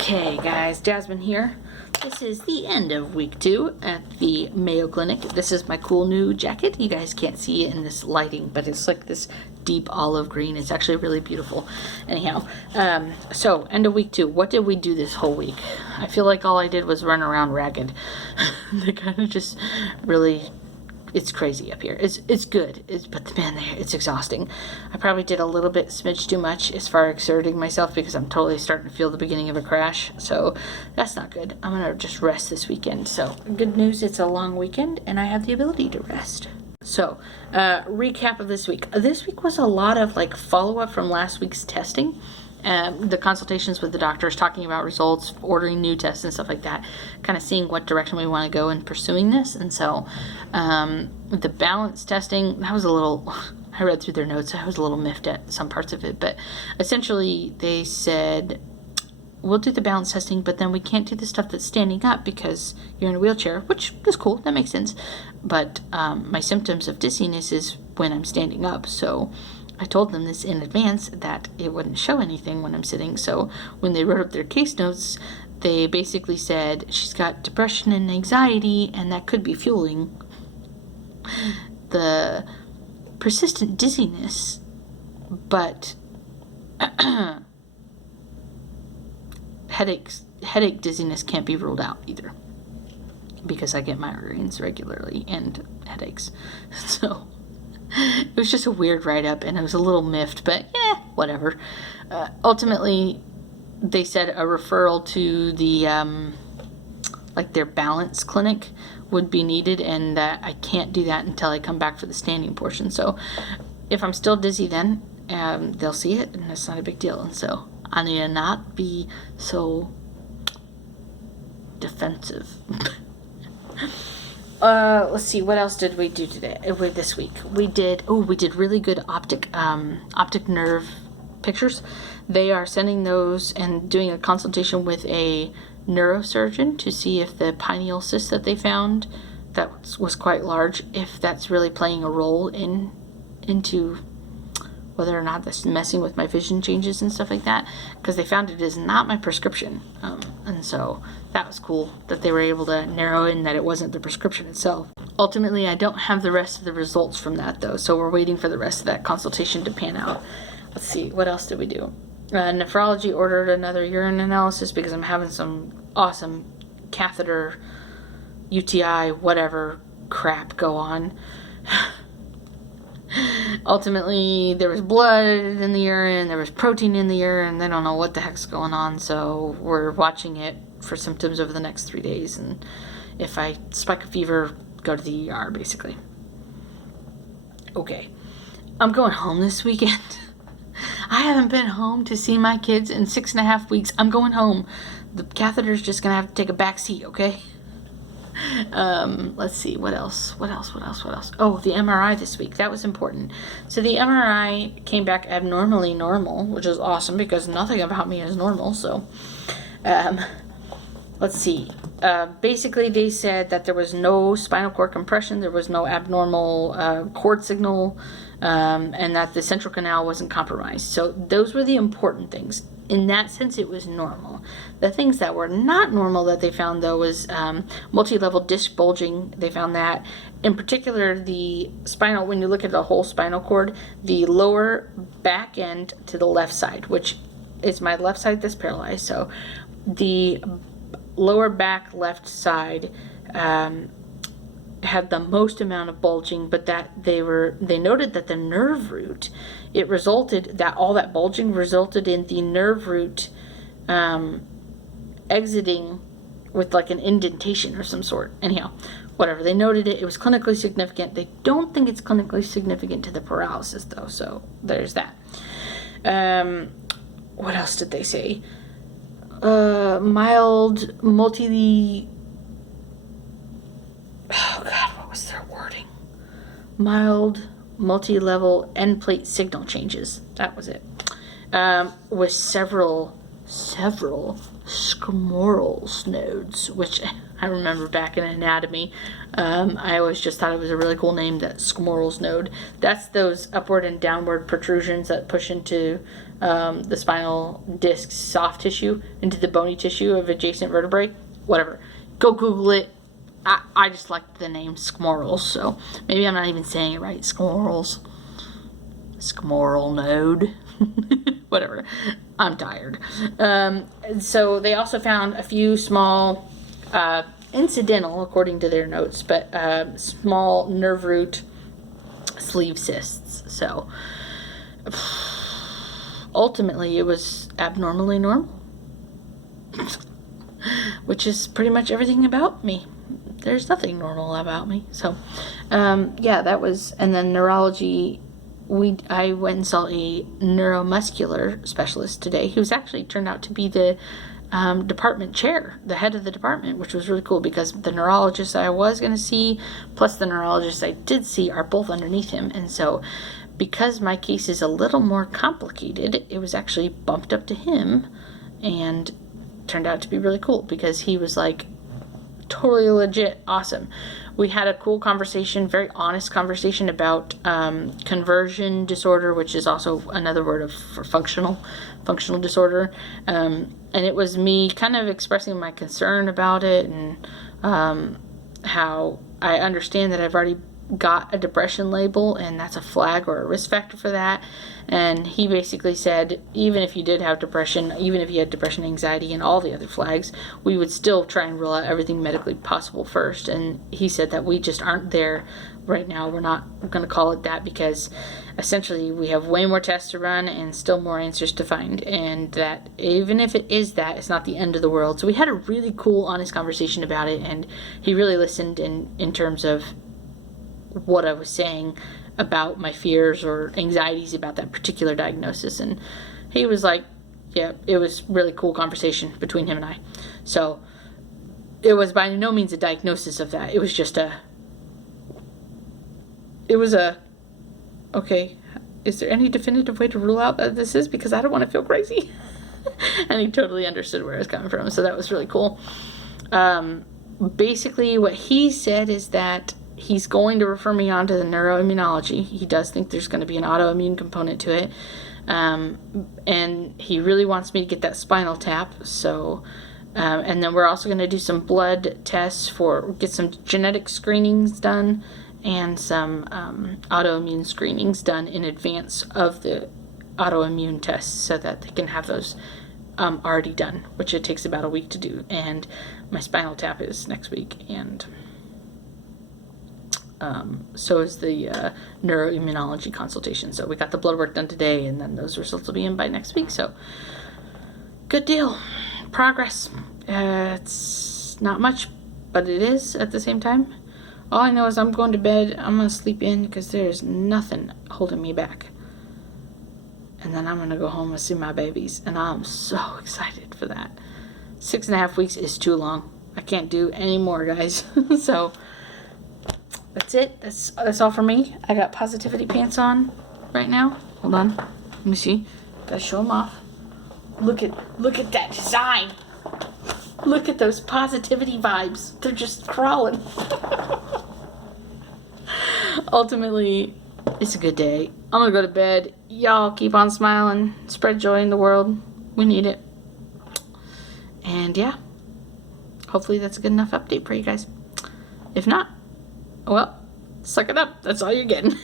Okay guys, Jasmine here. This is the end of week 2 at the Mayo Clinic. This is my cool new jacket. You guys can't see it in this lighting, but it's like this deep olive green. It's actually really beautiful. Anyhow, so end of week 2. What did we do this whole week? I feel like all I did was run around ragged. They kind of just really... It's crazy up here. It's good. But man, it's exhausting. I probably did a little bit smidge too much as far as exerting myself because I'm totally starting to feel the beginning of a crash. So that's not good. I'm gonna just rest this weekend. So good news, it's a long weekend and I have the ability to rest. So recap of this week. This week was a lot of like follow-up from last week's testing. The consultations with the doctors, talking about results, ordering new tests and stuff like that, kind of seeing what direction we want to go in pursuing this. And so the balance testing, that was a little, I read through their notes, I was a little miffed at some parts of it, but essentially they said, we'll do the balance testing, but then we can't do the stuff that's standing up because you're in a wheelchair, which is cool, that makes sense. But my symptoms of dizziness is when I'm standing up, so I told them this in advance that it wouldn't show anything when I'm sitting. So when they wrote up their case notes, they basically said she's got depression and anxiety, and that could be fueling the persistent dizziness, but headache dizziness can't be ruled out either because I get migraines regularly and headaches. So it was just a weird write-up, and I was a little miffed, but yeah, whatever. Ultimately, they said a referral to the, like their balance clinic would be needed, and that I can't do that until I come back for the standing portion. So if I'm still dizzy then, they'll see it, and it's not a big deal. And so I need to not be so defensive. Let's see, what else did we do this week? We did really good optic nerve pictures. They are sending those and doing a consultation with a neurosurgeon to see if the pineal cyst that they found that was quite large, if that's really playing a role into whether or not that's messing with my vision changes and stuff like that, because they found it is not my prescription. And so that was cool that they were able to narrow in that it wasn't the prescription itself. Ultimately, I don't have the rest of the results from that though, so we're waiting for the rest of that consultation to pan out. Let's see, what else did we do? Nephrology ordered another urine analysis because I'm having some awesome catheter, UTI, whatever crap go on. Ultimately, there was blood in the urine, there was protein in the urine, they don't know what the heck's going on, so we're watching it for symptoms over the next 3 days, and if I spike a fever, go to the ER, basically. Okay, I'm going home this weekend. I haven't been home to see my kids in 6.5 weeks. I'm going home. The catheter's just gonna have to take a back seat, okay? Let's see, what else? Oh, the MRI this week. That was important. So the MRI came back abnormally normal, which is awesome because nothing about me is normal. So, let's see. Basically, they said that there was no spinal cord compression, there was no abnormal cord signal, and that the central canal wasn't compromised. So those were the important things. In that sense, it was normal. The things that were not normal that they found, though, was multi-level disc bulging. They found that. In particular, the spinal, when you look at the whole spinal cord, the lower back end to the left side, which is my left side that's paralyzed. So the lower back left side had the most amount of bulging, but that they noted that the nerve root, it resulted that all that bulging resulted in the nerve root exiting with like an indentation or some sort. Anyhow, whatever, they noted it was clinically significant. They don't think it's clinically significant to the paralysis though, so there's that. What else did they say? Mild oh god, what was their wording? Mild multi-level end plate signal changes. That was it. With several squamorals nodes, which I remember back in anatomy. I always just thought it was a really cool name, that squamorals node. That's those upward and downward protrusions that push into the spinal disc soft tissue into the bony tissue of adjacent vertebrae. Whatever. Go Google it. I just like the name Schmorls, so maybe I'm not even saying it right. Schmorls. Schmoral node. Whatever. I'm tired. So they also found a few small, incidental, according to their notes, but small nerve root sleeve cysts. So ultimately it was abnormally normal, which is pretty much everything about me. There's nothing normal about me. So yeah, that was, and then neurology, I went and saw a neuromuscular specialist today, who's actually turned out to be the department chair, the head of the department, which was really cool because the neurologist I was going to see plus the neurologist I did see are both underneath him. And so because my case is a little more complicated, it was actually bumped up to him, and turned out to be really cool because he was like totally legit awesome. We had a cool conversation, very honest conversation about conversion disorder, which is also another word for functional disorder. And it was me kind of expressing my concern about it, and how I understand that I've already got a depression label, and that's a flag or a risk factor for that. And he basically said, even if you did have depression, even if you had depression, anxiety, and all the other flags, we would still try and rule out everything medically possible first. And he said that we just aren't there right now. We're not going to call it that because essentially we have way more tests to run and still more answers to find, and that even if it is that, it's not the end of the world. So we had a really cool, honest conversation about it, and he really listened in terms of what I was saying about my fears or anxieties about that particular diagnosis. And he was like, yeah, it was really cool conversation between him and I. So it was by no means a diagnosis of that. It was just okay, is there any definitive way to rule out that this is, because I don't want to feel crazy. And he totally understood where I was coming from. So that was really cool. Basically what he said is that he's going to refer me on to the neuroimmunology. He does think there's going to be an autoimmune component to it. And he really wants me to get that spinal tap. So, and then we're also going to do some blood tests get some genetic screenings done, and some autoimmune screenings done in advance of the autoimmune tests, so that they can have those already done, which it takes about a week to do. And my spinal tap is next week, and so is the neuroimmunology consultation. So we got the blood work done today, and then those results will be in by next week. So good deal. Progress. It's not much, but it is at the same time. All I know is I'm going to bed. I'm going to sleep in because there's nothing holding me back. And then I'm going to go home and see my babies. And I'm so excited for that. 6.5 weeks is too long. I can't do any more, guys. So that's it. That's all for me. I got positivity pants on right now. Hold on. Let me see. Gotta show them off. Look at that design. Look at those positivity vibes. They're just crawling. Ultimately, it's a good day. I'm gonna go to bed. Y'all keep on smiling. Spread joy in the world. We need it. And yeah, hopefully that's a good enough update for you guys. If not, well, suck it up. That's all you're getting.